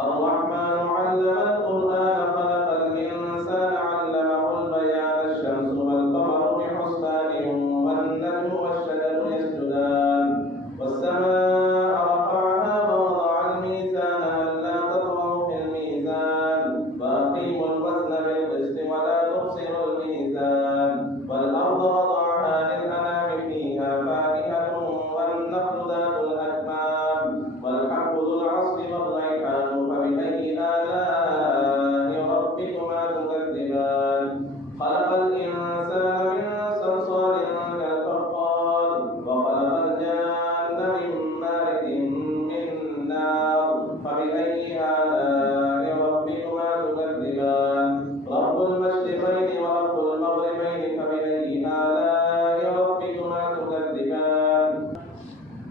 الرحمن علم القرآن خلق الإنسان علمه البيان الشمس والقمر بحسبان والنجم والشجر يسجدان والسماء رفعها ووضع الميزان ألا تطغوا في الميزان وأقيموا الوزن بالقسط ولا تخسروا الميزان والأرض وضعها للأنام فيها فاكهة والنخل ذات الأكمام والحب ذو العصف والريحان فبأي آلاء ربكما تكذبان خلق الإنسان من صلصال كالفخار وخلق الجان من مارد من نار فبأي آلاء ربكما تكذبان رب المشرقين ورب المغربين فبأي آلاء ربكما تكذبان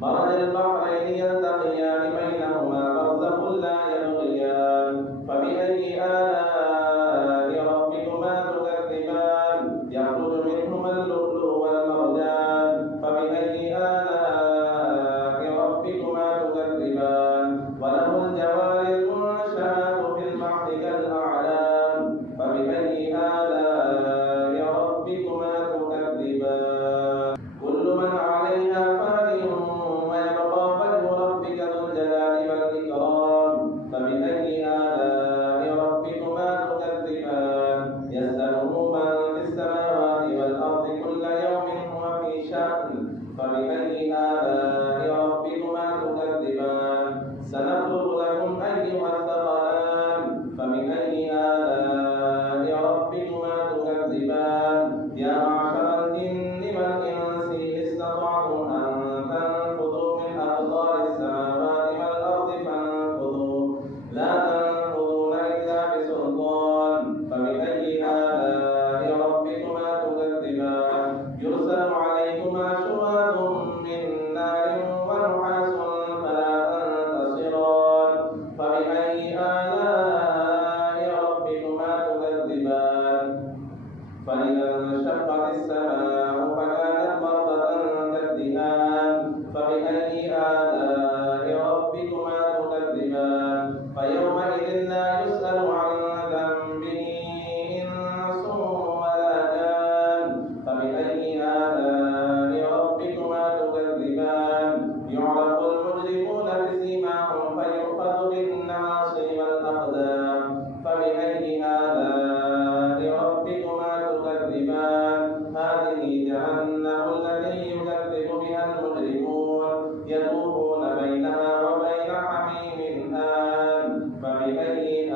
مرج البحرين يلتقيان بينهما برزخ لا يبغيان فبأي آلاء ربكما تكذبان يخرج منهما اللؤلؤ والمرجان فبأي آلاء ربكما تكذبان وله الجوار المنشآت في البحر كالأعلام فبأي آلاء ربكما تكذبان كل من عليها فان ويبقى وجه ربك ذو الجلال والإكرام فبأي آلاء ربكما تكذبان يسأله من في السماوات والأرض كل يوم هو في شأن فبأي آلاء ربكما تكذبان سنفرغ لكم أيها الثقلان فبأي آلاء ربكما تكذبان يا معشر الجن والإنس إن استطعتم أن تنفذوا من أقطار السماوات والأرض فانفذوا لا تنفذون إلا بسلطان فبأي آلاء ربكما تكذبان يرسل عليكما شواظ من نار ونحاس فلا تنتصران فبأي آلاء ربكما تكذبان فإذا انشقت السماء فكانت وردة كالدهان فبأي آلاء ربكما تكذبان فيومئذ لا يسأل عن ذنبه إنس ولا جان فبأي آلاء ربكما تكذبان يعرف المجرمون بسيماهم فيؤخذ بالنواصي والأقدام فبأي آلاء ربكما تكذبان هذه جهنم التي يكذب بها المجرمون يطوفون بينها وبين حميم آن فبأي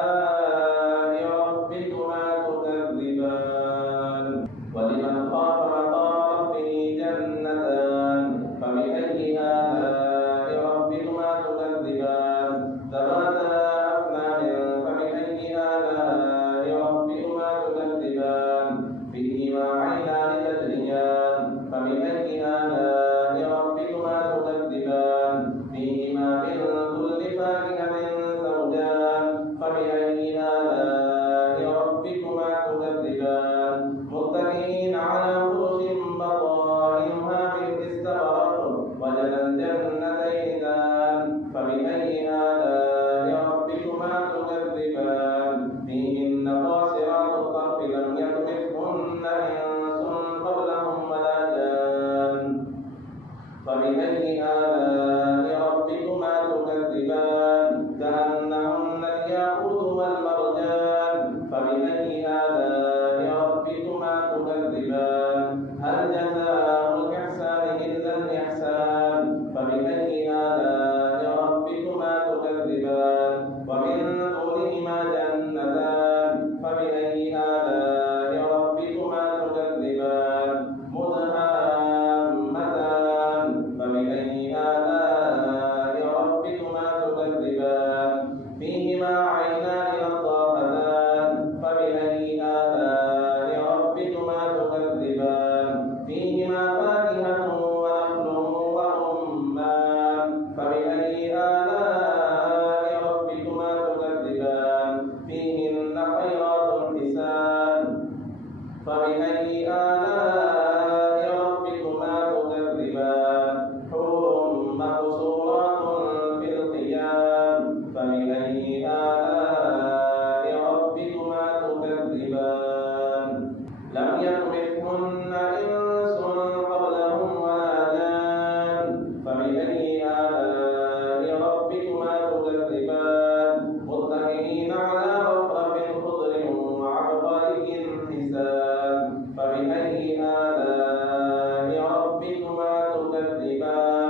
آلاء ربكما تكذبان ولمن خاف مقام ربه جنتان فبأي آلاء ربكما تكذبان ذواتا أفنان فبأي آلاء ربكما تكذبان فيهما عينان تجريان فبأي آلاء ربكما تكذبان فيهما من كل فاكهة زوجان تكذبان